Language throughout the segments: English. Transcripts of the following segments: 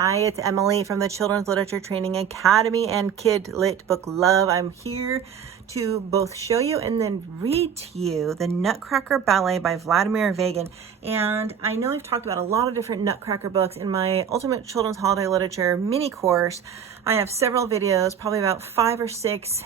Hi, it's Emily from the Children's Literature Training Academy and Kid Lit Book Love. I'm here to both show you and then read to you the Nutcracker Ballet by Vladimir Vagin. And I know I've talked about a lot of different Nutcracker books in my Ultimate Children's Holiday Literature mini course. I have several videos, probably about 5 or 6,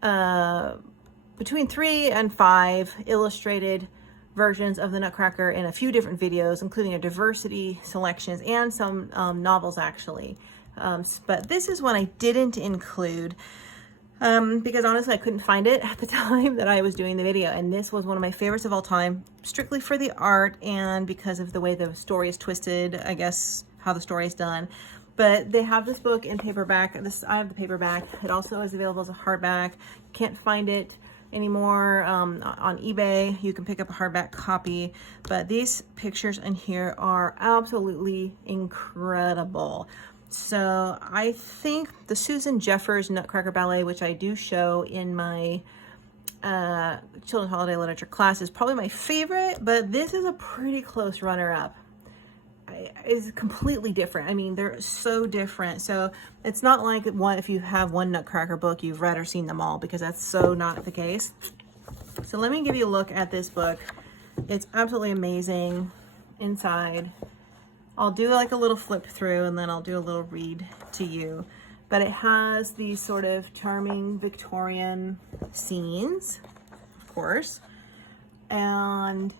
between 3 and 5 illustrated versions of the Nutcracker in a few different videos, including a diversity selections and some novels actually. But this is one I didn't include because honestly I couldn't find it at the time that I was doing the video, and this was one of my favorites of all time, strictly for the art and because of the way the story is twisted, I guess how the story is done. But they have this book in paperback. I have the paperback. It also is available as a hardback. Can't find it anymore on eBay. You can pick up a hardback copy, but these pictures in here are absolutely incredible. So I think the Susan Jeffers Nutcracker Ballet, which I do show in my Children's Holiday Literature class, is probably my favorite, but this is a pretty close runner-up. Is completely different. I mean, they're so different. So it's not like one, if you have one Nutcracker book, you've read or seen them all, because that's so not the case. So let me give you a look at this book. It's absolutely amazing inside. I'll do like a little flip through and then I'll do a little read to you. But it has these sort of charming Victorian scenes, of course. And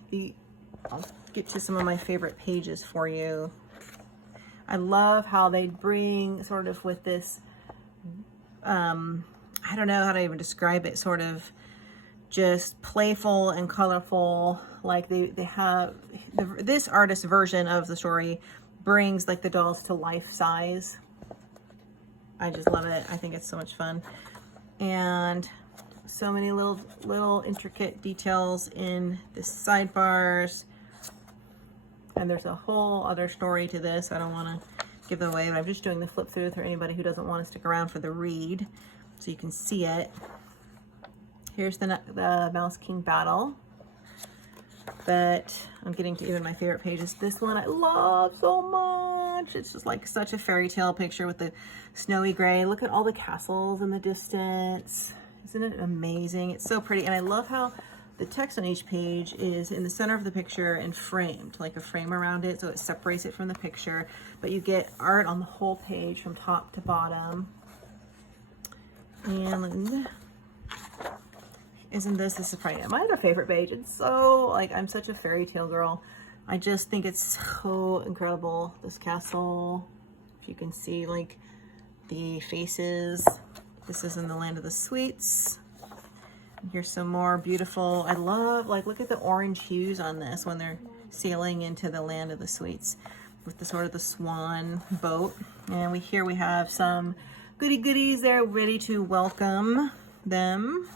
I'll get to some of my favorite pages for you. I love how they bring sort of with this, I don't know how to even describe it, sort of just playful and colorful. Like they have, this artist's version of the story brings like the dolls to life size. I just love it. I think it's so much fun. And so many little intricate details in the sidebars. And there's a whole other story to this. I don't want to give it away, but I'm just doing the flip through for anybody who doesn't want to stick around for the read, so you can see it. Here's the Mouse King battle. But I'm getting to even my favorite pages. This one I love so much. It's just like such a fairy tale picture with the snowy gray. Look at all the castles in the distance. Isn't it amazing? It's so pretty. And I love how the text on each page is in the center of the picture and framed, like a frame around it, so it separates it from the picture. But you get art on the whole page from top to bottom. And isn't this is probably my other favorite page? It's so, like, I'm such a fairy tale girl. I just think it's so incredible. This castle, if you can see, like, the faces. This is in the land of the sweets. Here's some more beautiful, I love, like, look at the orange hues on this when they're sailing into the land of the sweets with the sort of the swan boat. And here we have some goodies there ready to welcome them.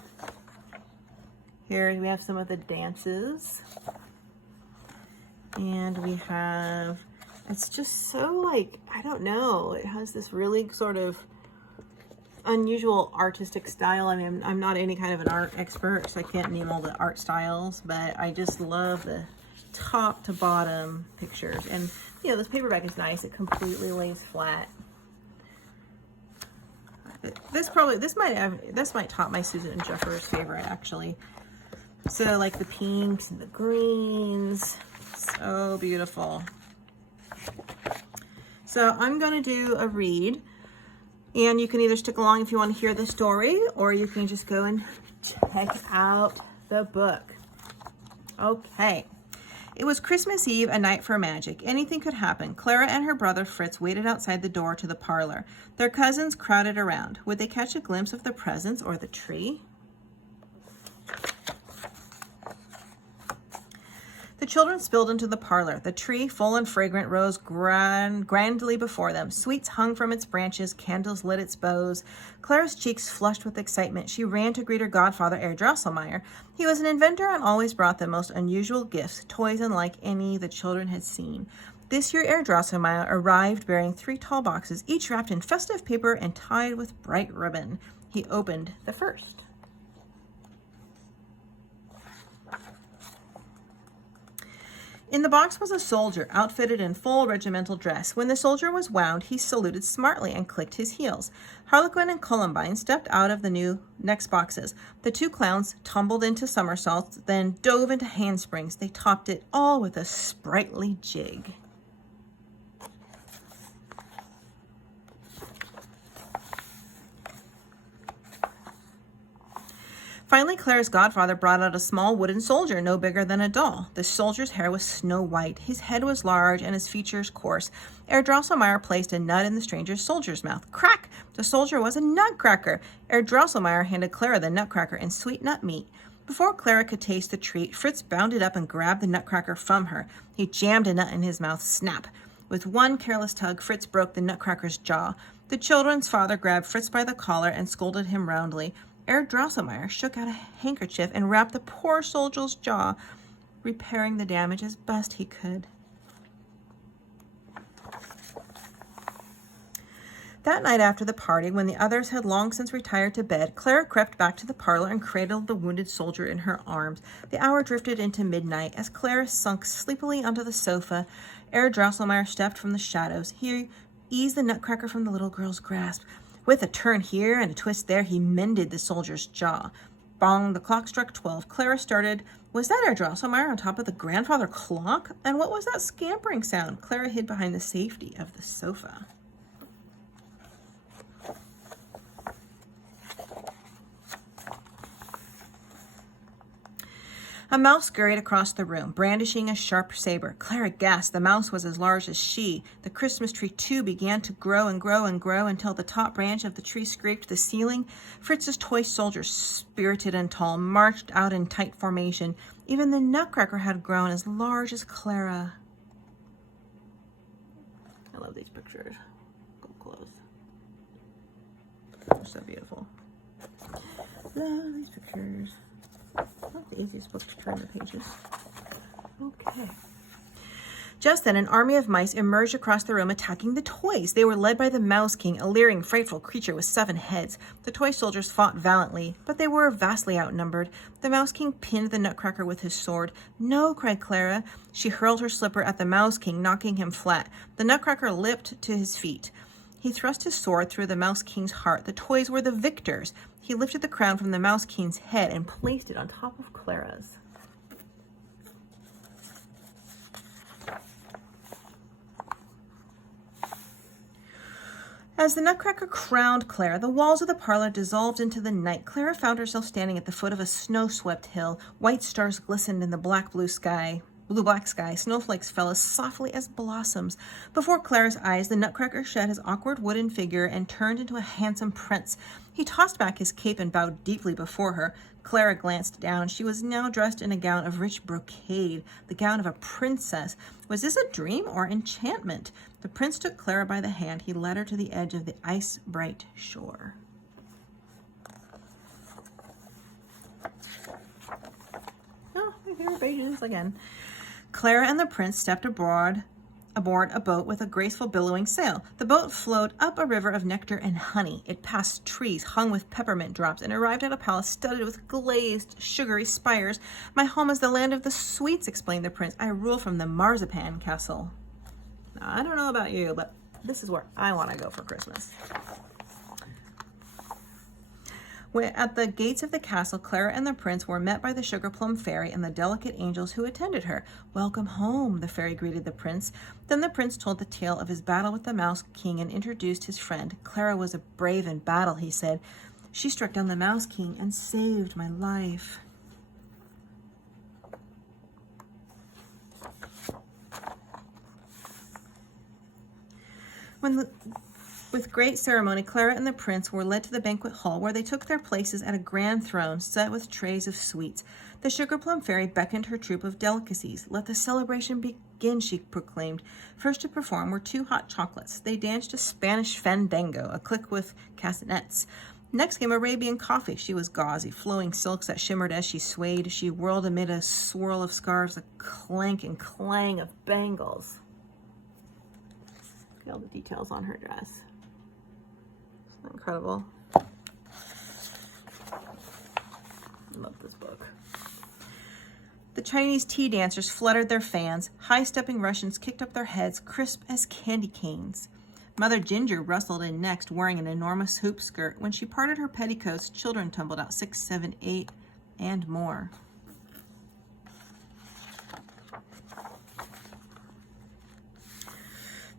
Here we have some of the dances. And we have, it's just so, like, I don't know, it has this really sort of unusual artistic style. I mean, I'm not any kind of an art expert, so I can't name all the art styles, but I just love the top to bottom pictures. And you know, this paperback is nice. It completely lays flat. This might top my Susan Jeffers favorite actually. So like the pinks and the greens, so beautiful. So I'm going to do a read. And you can either stick along if you want to hear the story, or you can just go and check out the book. Okay. It was Christmas Eve, a night for magic. Anything could happen. Clara and her brother Fritz waited outside the door to the parlor. Their cousins crowded around. Would they catch a glimpse of the presents or the tree? The children spilled into the parlor. The tree, full and fragrant, rose grandly before them. Sweets hung from its branches. Candles lit its boughs. Clara's cheeks flushed with excitement. She ran to greet her godfather, Herr Drosselmeyer. He was an inventor and always brought the most unusual gifts, toys unlike any the children had seen. This year, Herr Drosselmeyer arrived bearing 3 tall boxes, each wrapped in festive paper and tied with bright ribbon. He opened the first. In the box was a soldier, outfitted in full regimental dress. When the soldier was wound, he saluted smartly and clicked his heels. Harlequin and Columbine stepped out of the new next boxes. The two clowns tumbled into somersaults, then dove into handsprings. They topped it all with a sprightly jig. Finally, Clara's godfather brought out a small wooden soldier, no bigger than a doll. The soldier's hair was snow white, his head was large, and his features coarse. Herr Drosselmeyer placed a nut in the stranger's soldier's mouth. Crack! The soldier was a nutcracker. Herr Drosselmeyer handed Clara the nutcracker and sweet nut meat. Before Clara could taste the treat, Fritz bounded up and grabbed the nutcracker from her. He jammed a nut in his mouth. Snap! With one careless tug, Fritz broke the nutcracker's jaw. The children's father grabbed Fritz by the collar and scolded him roundly. Herr Drosselmeyer shook out a handkerchief and wrapped the poor soldier's jaw, repairing the damage as best he could. That night after the party, when the others had long since retired to bed, Clara crept back to the parlor and cradled the wounded soldier in her arms. The hour drifted into midnight. As Clara sunk sleepily onto the sofa, Herr Drosselmeyer stepped from the shadows. He eased the nutcracker from the little girl's grasp. With a turn here and a twist there, he mended the soldier's jaw. Bong, the clock struck 12. Clara started. Was that Herr Drosselmeyer on top of the grandfather clock? And what was that scampering sound? Clara hid behind the safety of the sofa. A mouse scurried across the room, brandishing a sharp saber. Clara gasped. The mouse was as large as she. The Christmas tree, too, began to grow and grow and grow until the top branch of the tree scraped the ceiling. Fritz's toy soldier, spirited and tall, marched out in tight formation. Even the nutcracker had grown as large as Clara. I love these pictures. Go close. They're so beautiful. Love these pictures. Not the easiest book to turn the pages. Okay. Just then, an army of mice emerged across the room, attacking the toys. They were led by the Mouse King, a leering, frightful creature with 7 heads. The toy soldiers fought valiantly, but they were vastly outnumbered. The Mouse King pinned the nutcracker with his sword. No, cried Clara. She hurled her slipper at the Mouse King, knocking him flat. The nutcracker leaped to his feet. He thrust his sword through the Mouse King's heart. The toys were the victors. He lifted the crown from the Mouse King's head and placed it on top of Clara's. As the nutcracker crowned Clara, the walls of the parlor dissolved into the night. Clara found herself standing at the foot of a snow-swept hill. White stars glistened in the blue-black sky. Snowflakes fell as softly as blossoms. Before Clara's eyes, the nutcracker shed his awkward wooden figure and turned into a handsome prince. He tossed back his cape and bowed deeply before her. Clara glanced down. She was now dressed in a gown of rich brocade, the gown of a princess. Was this a dream or enchantment? The prince took Clara by the hand. He led her to the edge of the ice-bright shore. Oh, my favorite pages again. Clara and the prince stepped aboard a boat with a graceful billowing sail. The boat flowed up a river of nectar and honey. It passed trees hung with peppermint drops and arrived at a palace studded with glazed, sugary spires. My home is the land of the sweets, explained the prince. I rule from the marzipan castle. Now, I don't know about you, but this is where I want to go for Christmas. At the gates of the castle, Clara and the prince were met by the sugar plum fairy and the delicate angels who attended her. Welcome home, the fairy greeted the prince. Then the prince told the tale of his battle with the Mouse King and introduced his friend. Clara was brave in battle, he said. She struck down the Mouse King and saved my life. With great ceremony, Clara and the prince were led to the banquet hall, where they took their places at a grand throne set with trays of sweets. The sugar plum fairy beckoned her troop of delicacies. Let the celebration begin, she proclaimed. First to perform were 2 hot chocolates. They danced a Spanish fandango, a click with castanets. Next came Arabian coffee. She was gauzy, flowing silks that shimmered as she swayed. She whirled amid a swirl of scarves, a clank and clang of bangles. Look at all the details on her dress. Incredible. I love this book. The Chinese tea dancers fluttered their fans. High-stepping Russians kicked up their heads, crisp as candy canes. Mother Ginger rustled in next, wearing an enormous hoop skirt. When she parted her petticoats, children tumbled out 6, 7, 8, and more.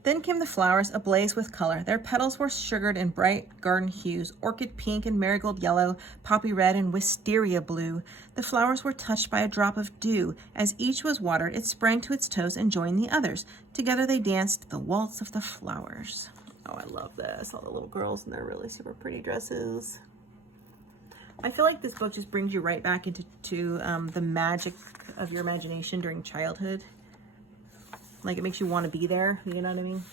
Then came the flowers, ablaze with color. Their petals were sugared in bright garden hues, orchid pink and marigold yellow, poppy red and wisteria blue. The flowers were touched by a drop of dew. As each was watered, it sprang to its toes and joined the others. Together they danced the waltz of the flowers. Oh, I love this. All the little girls in their really super pretty dresses. I feel like this book just brings you right back into the magic of your imagination during childhood. Like, it makes you want to be there, you know what I mean?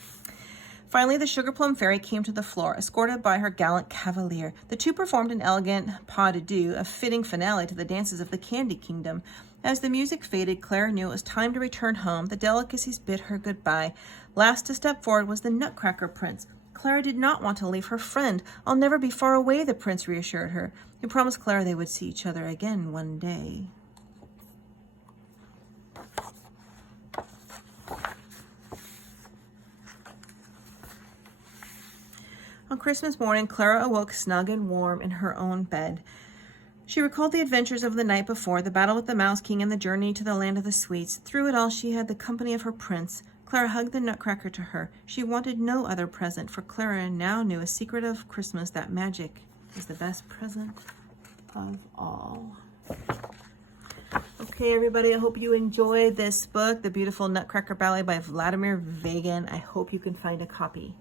Finally, the Sugar Plum Fairy came to the floor, escorted by her gallant cavalier. The two performed an elegant pas de deux, a fitting finale to the dances of the Candy Kingdom. As the music faded, Clara knew it was time to return home. The delicacies bid her goodbye. Last to step forward was the Nutcracker Prince. Clara did not want to leave her friend. "I'll never be far away," the prince reassured her. He promised Clara they would see each other again one day. On Christmas morning, Clara awoke snug and warm in her own bed. She recalled the adventures of the night before, the battle with the Mouse King and the journey to the land of the sweets. Through it all, she had the company of her prince. Clara hugged the Nutcracker to her. She wanted no other present, for Clara now knew a secret of Christmas, that magic is the best present of all. Okay, everybody, I hope you enjoyed this book, The Beautiful Nutcracker Ballet by Vladimir Vagin. I hope you can find a copy.